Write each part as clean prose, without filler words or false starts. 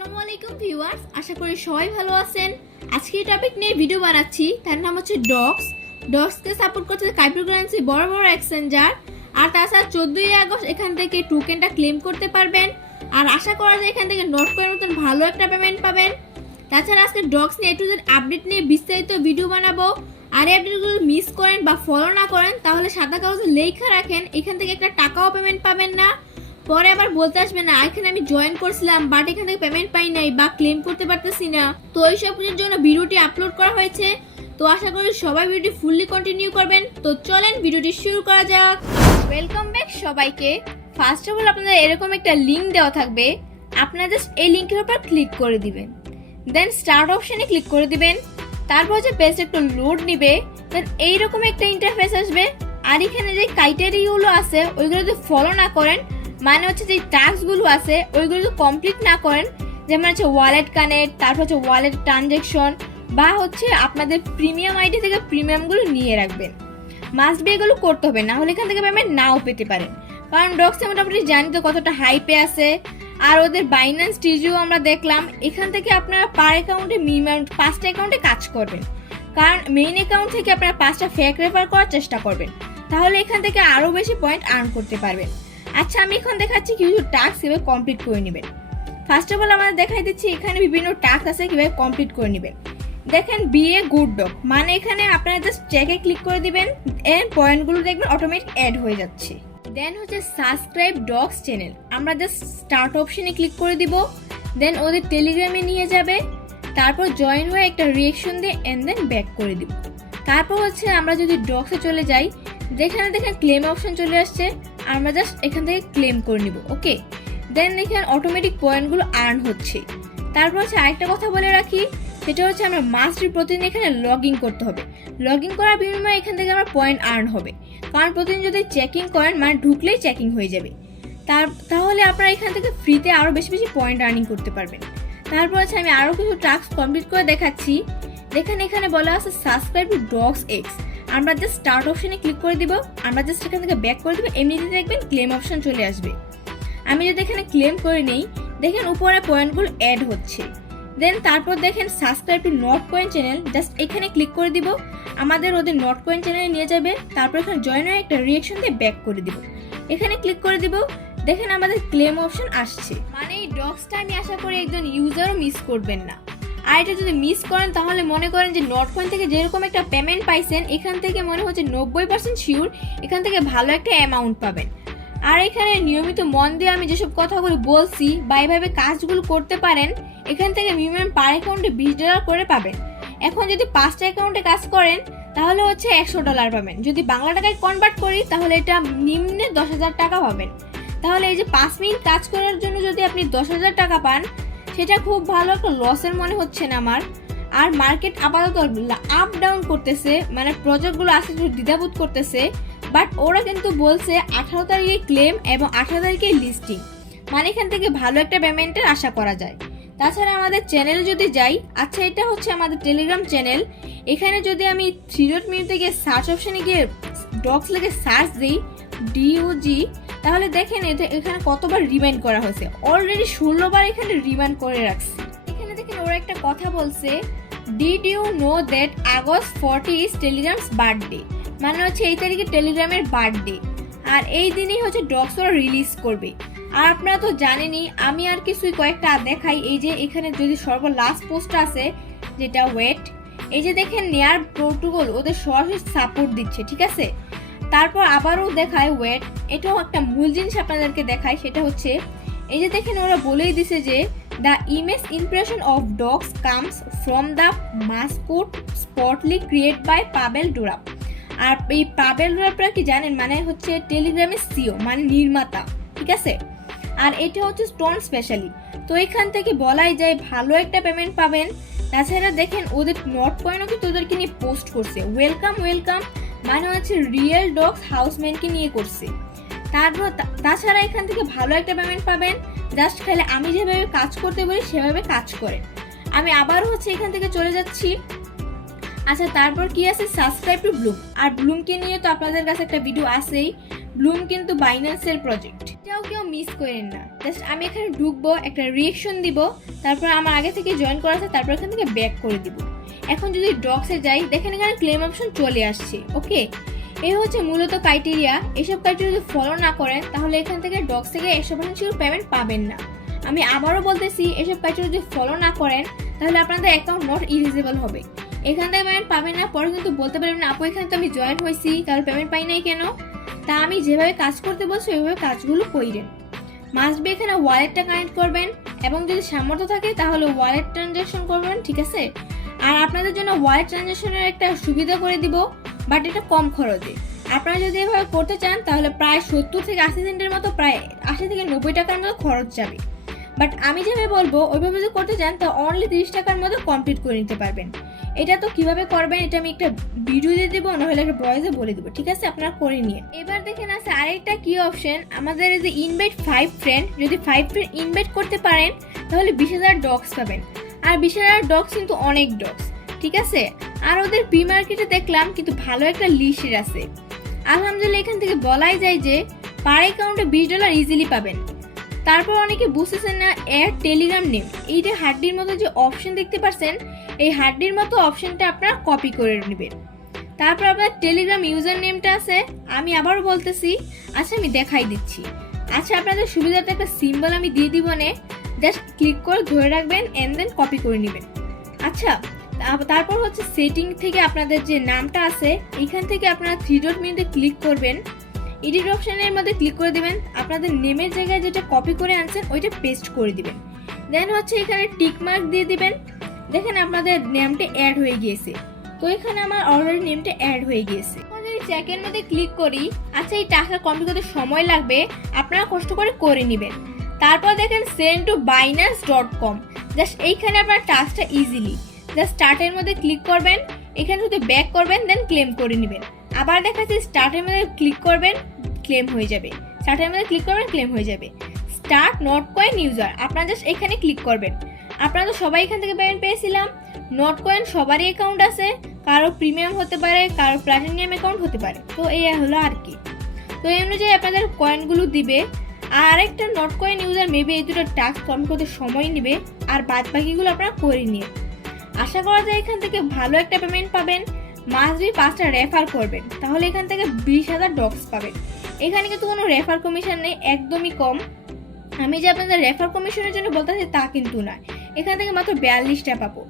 আসসালামু আলাইকুম ভিউয়ার্স, আশা করি সবাই ভালো আছেন। আজকে এই টপিক নিয়ে ভিডিও বানাচ্ছি, তার নাম হচ্ছে ডগসকে সাপোর্ট করছে ক্রিপ্টোকারেন্সি বড় বড় এক্সচেঞ্জার। আর তাছাড়া 14 আগস্ট এখান থেকে টোকেনটা ক্লেম করতে পারবেন। আর আশা করা যায় এখান থেকে নোট কয়েনের মতন ভালো একটা পেমেন্ট পাবেন। তাছাড়া আজকে ডগস নিয়ে A to Z আপডেট নিয়ে বিস্তারিত ভিডিও বানাবো। আর এই আপডেটগুলো মিস করেন বা ফলো না করেন তাহলে সাদা কাগজে লেখা রাখেন, এখান থেকে একটা টাকাও পেমেন্ট পাবেন না। পরে আবার বলতে আসবে না এখানে আমি জয়েন করছিলাম বাট এখান থেকে পেমেন্ট পাই নাই বা ক্লেম করতে পারতেছি না। তো এইসব কিছুর জন্য ভিডিওটি আপলোড করা হয়েছে। তো আশা করি সবাই ভিডিওটি ফুললি কন্টিনিউ করবেন। তো চলেন ভিডিওটি শুরু করা যাক। ওয়েলকাম ব্যাক সবাইকে। ফার্স্ট অফ অল আপনাদের এরকম একটা লিংক দেওয়া থাকবে, আপনারা জাস্ট এই লিংকের উপর ক্লিক করে দিবেন। দেন স্টার্ট অপশনে ক্লিক করে দিবেন। তারপর যে পেজটা একটু লোড নিবে, দেন এইরকম একটা ইন্টারফেস আসবে। আর এখানে যে ক্রাইটেরিয়াগুলো আছে ওইগুলো যদি ফলো না করেন, মানে হচ্ছে যে টাস্কগুলো আছে ওইগুলো যদি কমপ্লিট না করেন, যেমন হচ্ছে ওয়ালেট কানেক্ট, তারপর হচ্ছে ওয়ালেট ট্রানজ্যাকশন বা হচ্ছে আপনাদের প্রিমিয়াম আইডি থেকে প্রিমিয়ামগুলো নিয়ে রাখবেন, মাস্ট বি এগুলো করতে হবে, না হলে এখান থেকে পেমেন্ট নাও পেতে পারেন। কারণ ডগসে মোটামুটি জানি তো কতটা হাইপে আছে। আর ওদের বাইন্যান্স টিজিও আমরা দেখলাম, এখান থেকে আপনারা পার অ্যাকাউন্টে মিনিমাম 5টা অ্যাকাউন্টে কাজ করবেন। কারণ মেইন অ্যাকাউন্ট থেকে আপনারা 5টা ফেক রেফার করার চেষ্টা করবেন, তাহলে এখান থেকে আরও বেশি পয়েন্ট আর্ন করতে পারবেন। আচ্ছা, আমি এখন দেখাচ্ছি কিছু টাস্ক কিভাবে কমপ্লিট করে নেবেন। ফার্স্ট অফ অল আমাদের দেখাই দিচ্ছি এখানে বিভিন্ন টাস্ক আছে কিভাবে কমপ্লিট করে নেবেন। দেখেন বি এ গুড ডগ, মানে এখানে আপনারা জাস্ট চেকে ক্লিক করে দিবেন, এর পয়েন্টগুলো দেখবেন অটোমেটিক অ্যাড হয়ে যাচ্ছে। দেন হচ্ছে সাবস্ক্রাইব ডগস চ্যানেল, আমরা জাস্ট স্টার্ট অপশনে ক্লিক করে দিব। দেন ওদের টেলিগ্রামে নিয়ে যাবে, তারপর জয়েন হয়ে একটা রিয়েকশন দিয়ে এন্ড দেন ব্যাক করে দিব। তারপর হচ্ছে আমরা যদি ডগসে চলে যাই, যেখানে দেখেন ক্লেম অপশন চলে আসছে, আমরা জাস্ট এখান থেকে ক্লেম করে নিব। ওকে, দেন এখানে অটোমেটিক পয়েন্টগুলো আর্ন হচ্ছে। তারপর হচ্ছে আরেকটা কথা বলে রাখি, সেটা হচ্ছে আমরা মাস্ট প্রতিদিন এখানে লগ ইন করতে হবে। লগ ইন করার বিনিময়ে এখান থেকে আমার পয়েন্ট আর্ন হবে, কারণ প্রতিদিন যদি চেকিং করেন মানে ঢুকলেই চেকিং হয়ে যাবে। তাহলে আপনারা এখান থেকে ফ্রিতে আরও বেশি বেশি পয়েন্ট আর্নিং করতে পারবেন। তারপর হচ্ছে আমি আরও কিছু টাস্ক কমপ্লিট করে দেখাচ্ছি। দেখেন এখানে বলা আছে সাবস্ক্রাইব টু ডগস এক্স, আমরা জাস্ট স্টার্ট অপশনে ক্লিক করে দিব, আমরা জাস্ট এখান থেকে ব্যাক করে দিব, এমনিতে দেখবেন ক্লেম অপশন চলে আসবে। আমি যদি এখানে ক্লেম করে নেই, দেখেন উপরে পয়েন্টগুলো অ্যাড হচ্ছে। দেন তারপর দেখেন subscribe to not coin channel, just এখানে ক্লিক করে দিব, আমাদের ওদের নট কয়েন চ্যানেলে নিয়ে যাবে। তারপর এখানে জয়েন হয়ে একটা রিয়েকশন দিয়ে ব্যাক করে দিব, এখানে ক্লিক করে দিব। দেখেন আমাদের ক্লেম অপশন আসছে, মানে এই ডগসটা আমি আশা করি একজন ইউজারও মিস করবেন না। আর এটা যদি মিস করেন তাহলে মনে করেন যে নট কয়েন থেকে যেরকম একটা পেমেন্ট পাইছেন, এখান থেকে মনে হচ্ছে 90% শিওর এখান থেকে ভালো একটা অ্যামাউন্ট পাবেন। আর এখানে নিয়মিত মন দিয়ে আমি যেসব কথাগুলো বলছি বা এইভাবে কাজগুলো করতে পারেন, এখান থেকে মিনিমাম পার অ্যাকাউন্টে $20 করে পাবেন। এখন যদি 5টা অ্যাকাউন্টে কাজ করেন তাহলে হচ্ছে $100 পাবেন। যদি বাংলা টাকায় কনভার্ট করি তাহলে এটা নিম্নে 10,000 টাকা পাবেন। তাহলে এই যে 5 মিনিট কাজ করার জন্য যদি আপনি 10,000 টাকা পান, সেটা খুব ভালো একটা লসের মনে হচ্ছে না আমার। আর মার্কেট আপাতত আপ ডাউন করতেছে, মানে প্রজেক্টগুলো আসতে একটু দ্বিধাবোধ করতেছে, বাট ওরা কিন্তু বলছে 18 তারিখে ক্লেম এবং 18 তারিখে লিস্টিং, মানে এখান থেকে ভালো একটা পেমেন্টের আশা করা যায়। তাছাড়া আমাদের চ্যানেলে যদি যাই, আচ্ছা এটা হচ্ছে আমাদের টেলিগ্রাম চ্যানেল, এখানে যদি আমি 3 মিনিটে গিয়ে সার্চ অপশনে গিয়ে ডগস লিখে সার্চ দিই DOG, তাহলে দেখেন এখানে কতবার রিমাইন্ড করা হয়েছে, অলরেডি 16 বার এখানে রিমাইন্ড করে রাখছে। এখানে দেখেন ওরা একটা কথা বলছে, did you know that August 40 is Telegram's birthday, মানে হচ্ছে এই তারিখে টেলিগ্রামের বার্থডে, আর এই দিনেই হচ্ছে ডগস ওরা রিলিজ করবে। আর আপনারা তো জানেনই, আমি আর কিছুই কয়েকটা দেখাই। এই যে এখানে যদি সর্বলাস্ট পোস্ট আছে যেটা ওয়েট, এই যে দেখেন নেয়ার প্রোটোকল ওদের সরাসরি সাপোর্ট দিচ্ছে, ঠিক আছে। তারপর আবারও দেখায় ওয়েট, এটাও একটা মূল জিনিস আপনাদেরকে দেখায়, সেটা হচ্ছে এই যে দেখেন ওরা বলেই দিছে যে the image impression of dogs comes from the mascot spotly create by Pavel Durov. আর এই পাবেল ডুরাপরা কি জানেন, মানে হচ্ছে টেলিগ্রামের সিও, মানে নির্মাতা, ঠিক আছে। আর এটা হচ্ছে স্টোন স্পেশালি, তো এখান থেকে বলাই যায় ভালো একটা পেমেন্ট পাবেন। তাছাড়া দেখেন ওদের নট কয়েনও কিন্তু ওদেরকে নিয়ে পোস্ট করছে, ওয়েলকাম ওয়েলকাম, মানে হচ্ছে রিয়েল ডগস হাউসম্যানকে নিয়ে করছে। তারপর তাছাড়া এখান থেকে ভালো একটা পেমেন্ট পাবেন, জাস্ট খালি আমি যেভাবে কাজ করতে বলি সেভাবে কাজ করেন। আমি আবার হচ্ছে এখান থেকে চলে যাচ্ছি। আচ্ছা তারপর কি আছে, সাবস্ক্রাইব টু ব্লুম, আর ব্লুমকে নিয়ে তো আপনাদের কাছে একটা ভিডিও আছেই। ব্লুম কিন্তু বাইন্যান্সের প্রজেক্ট, এটাও কেউ মিস করেন না। জাস্ট আমি এখানে ঢুকবো, একটা রিয়েকশন দিব, তারপর আমার আগে থেকে জয়েন করা আছে, তারপর এখান থেকে ব্যাক করে দিব। এখন যদি ডক্সে যাই, দেখেন এখানে ক্লেম অপশন চলে আসছে। ওকে, এই হচ্ছে মূলত ক্রাইটেরিয়া। এসব ক্রাইটেরিয়া যদি ফলো না করেন তাহলে এখান থেকে ডক্স থেকে 100% পেমেন্ট পাবেন না। আমি আবারও বলতেছি, এসব ক্রাইটেরিয়া যদি ফলো না করেন তাহলে আপনাদের অ্যাকাউন্ট নট ইলিজিবল হবে, এখান থেকে পেমেন্ট পাবেন না। পরে কিন্তু বলতে পারবেন না আপু এখানে তো আমি জয়েন হয়েছি তাহলে পেমেন্ট পাই নাই কেন। তা আমি যেভাবে কাজ করতে বলছি ওইভাবে কাজগুলো করেন। মাস্ট বি এখানে ওয়ালেটটা কানেক্ট করবেন, এবং যদি সামর্থ্য থাকে তাহলে ওয়ালেট ট্রানজাকশন করবেন, ঠিক আছে। আর আপনাদের জন্য ওয়ালেট ট্রানজাকশনের একটা সুবিধা করে দিব, বাট এটা কম খরচে। আপনারা যদি এভাবে করতে চান তাহলে প্রায় 70 থেকে 80 সেন্টের মতো, প্রায় 80 থেকে 90 টাকার মতো খরচ যাবে। বাট আমি যেভাবে বলবো ওইভাবে যদি করতে চান তো অনলি 30 টাকার মতো কমপ্লিট করে নিতে পারবেন। এটা তো কিভাবে করবেন এটা আমি একটা ভিডিও দিয়ে দেবো, নাহলে একটা ভয়েসে বলে দেবো, ঠিক আছে, আপনারা করে নিয়ে। এবার দেখেন আছে আরেকটা কি অপশন, আমাদের এই যে ইনভাইট 5 ফ্রেন্ড, যদি 5 ফ্রেন্ড ইনভাইট করতে পারেন তাহলে 20,000 ডক্স পাবেন। আর 20,000 ডক্স কিন্তু অনেক ডক্স, ঠিক আছে। আর ওদের প্রি মার্কেটে দেখলাম কিন্তু ভালো একটা লিস্টের আছে। আলহামদুলিল্লাহ এখান থেকে বলাই যায় যে পার অ্যাকাউন্টে $20 ইজিলি পাবেন। তারপর অনেকে বুঝতেছেন না এর টেলিগ্রাম নেম, এই যে হাড্ডির মতো যে অপশন দেখতে পাচ্ছেন, এই হাড্ডির মতো অপশনটা আপনারা কপি করে নেবেন। তারপর আপনার টেলিগ্রাম ইউজার নেমটা আছে, আমি আবারও বলতেছি, আচ্ছা আমি দেখাই দিচ্ছি। আচ্ছা আপনাদের সুবিধাতে একটা সিম্বল আমি দিয়ে দিব, নে জাস্ট ক্লিক করে ধরে রাখবেন এন্ড দেন কপি করে নেবেন। আচ্ছা তারপর হচ্ছে সেটিং থেকে আপনাদের যে নামটা আছে এখান থেকে আপনারা 3 ডট মেনুতে ক্লিক করবেন, এডিট অপশনের মধ্যে ক্লিক করে দিবেন, আপনাদের নেমের জায়গায় যেটা কপি করে আনছেন ওইটা পেস্ট করে দিবেন। দেন হচ্ছে এখানে টিক মার্ক দিয়ে দিবেন। দেখেন আপনাদের নেমটা অ্যাড হয়ে গিয়েছে, তো এখানে আমার অলরেডি নেমটা অ্যাড হয়ে গিয়েছে। যদি চেকের মধ্যে ক্লিক করি, আচ্ছা এই টাকা কমপ্লিট করতে সময় লাগবে, আপনারা কষ্ট করে নেবেন। তারপর দেখেন সেন্ড টু binance.com, জাস্ট এইখানে আপনার টাস্কটা ইজিলি জাস্ট স্টার্টের মধ্যে ক্লিক করবেন, এখানে শুধু ব্যাক করবেন, দেন ক্লেম করে নেবেন। আবার দেখাচ্ছি স্টার্টের মধ্যে ক্লিক করবেন, ক্লেম হয়ে যাবে। স্টার্টের মধ্যে ক্লিক করবেন, ক্লেম হয়ে যাবে। স্টার্ট নট কয়েন ইউজার, আপনারা জাস্ট এখানে ক্লিক করবেন। আপনারা তো সবাই এখান থেকে পেমেন্ট পেয়েছিলাম। নট কয়েন সবারই অ্যাকাউন্ট আছে, কারো প্রিমিয়াম হতে পারে, কারো প্ল্যাটিনিয়াম অ্যাকাউন্ট হতে পারে, তো এই হলো আর কি। তো এই অনুযায়ী আপনাদের কয়েনগুলো দিবে। আর আরেকটা নট কয়েন ইউজার মেবি এই দুটো টাস্ক কমপ্লিট করতে সময় নেবে, আর বাদ বাকিগুলো আপনারা করে নিয়ে। আশা করা যায় এখান থেকে ভালো একটা পেমেন্ট পাবেন। মাস্ট বি 5টা রেফার করবেন, তাহলে এখান থেকে 20,000 ডক্স পাবেন। এখানে কিন্তু কোনো রেফার কমিশন নেই, একদমই কম। আমি যে আপনাদের রেফার কমিশনের জন্য বলতেছি তা কিন্তু নয়, এখান থেকে মাত্র 42টা পাবো।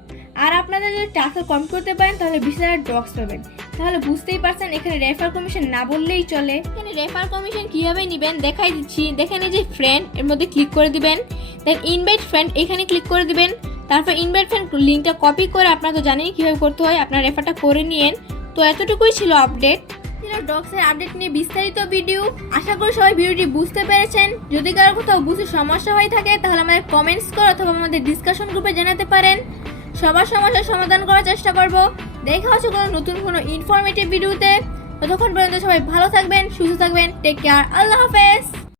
আর আপনারা যদি টাস্ক কম করতে পারেন তাহলে 20,000 ডক্স পাবেন। তাহলে বুঝতেই পারছেন এখানে রেফার কমিশন না বললেই চলে। এখানে রেফার কমিশন কিভাবে নেবেন দেখাই দিচ্ছি। দেখেন এই যে ফ্রেন্ড, এর মধ্যে ক্লিক করে দিবেন, দেন ইনভাইট ফ্রেন্ড এখানে ক্লিক করে দিবেন। তারপর ইনভাইট ফ্রেন্ড লিঙ্কটা কপি করে, আপনারা তো জানেন কিভাবে করতে হয়, আপনার রেফারটা করে নিয়েন। তো এতটুকুই ছিল আপডেট, ছিল ডক্সের আপডেট নিয়ে বিস্তারিত ভিডিও। আশা করি সবাই ভিডিওটি বুঝতে পেরেছেন। যদি কারো কোথাও বুঝতে সমস্যা হয়ে থাকে তাহলে আমাদের কমেন্টস করে অথবা আমাদের ডিসকাশন গ্রুপে জানাতে পারেন। সবার সমস্যার সমাধান করার চেষ্টা করব। দেখা হচ্ছে কোনো ইনফরমেটিভ ভিডিওতে। ততক্ষণ পর্যন্ত সবাই ভালো থাকবেন, সুস্থ থাকবেন। টেক কেয়ার, আল্লাহ হাফেজ।